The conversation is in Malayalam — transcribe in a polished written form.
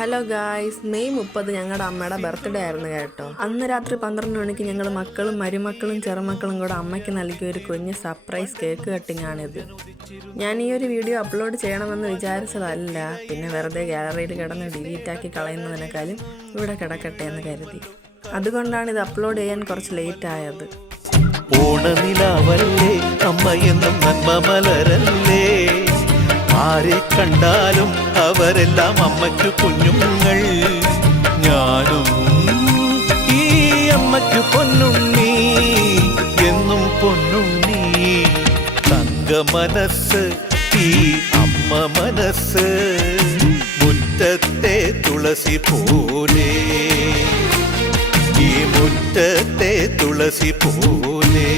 ഹലോ ഗായ്സ്, മെയ് 30 ഞങ്ങളുടെ അമ്മയുടെ ബർത്ത്ഡേ ആയിരുന്നു കേട്ടോ. അന്ന് രാത്രി 12 മണിക്ക് ഞങ്ങൾ മക്കളും മരുമക്കളും ചെറുമക്കളും കൂടെ അമ്മയ്ക്ക് നൽകിയ ഒരു കുഞ്ഞ് സർപ്രൈസ് കേക്ക് കട്ടിംഗ് ആണിത്. ഞാൻ ഈ ഒരു വീഡിയോ അപ്ലോഡ് ചെയ്യണമെന്ന് വിചാരിച്ചതല്ല, പിന്നെ വെറുതെ ഗാലറിയിൽ കിടന്ന് ഡിലീറ്റാക്കി കളയുന്നതിനേക്കാളും ഇവിടെ കിടക്കട്ടെ എന്ന് കരുതി. അതുകൊണ്ടാണ് ഇത് അപ്ലോഡ് ചെയ്യാൻ കുറച്ച് ലേറ്റ് ആയത്. ഓണനിലാവല്ലേ അമ്മയെന്നും നന്മ മലരല്ലേ, ആരെ കണ്ടാലും അവരെല്ലാം അമ്മയ്ക്കു കുഞ്ഞുങ്ങൾ. ഞാനും ഈ അമ്മയ്ക്കു പൊന്നുണ്ണി, എന്നും പൊന്നുണ്ണി. തങ്ക മനസ്സ് ഈ അമ്മ മനസ്സ്, മുറ്റത്തെ തുളസി പോലെ, ഈ മുറ്റത്തെ തുളസി പോലെ.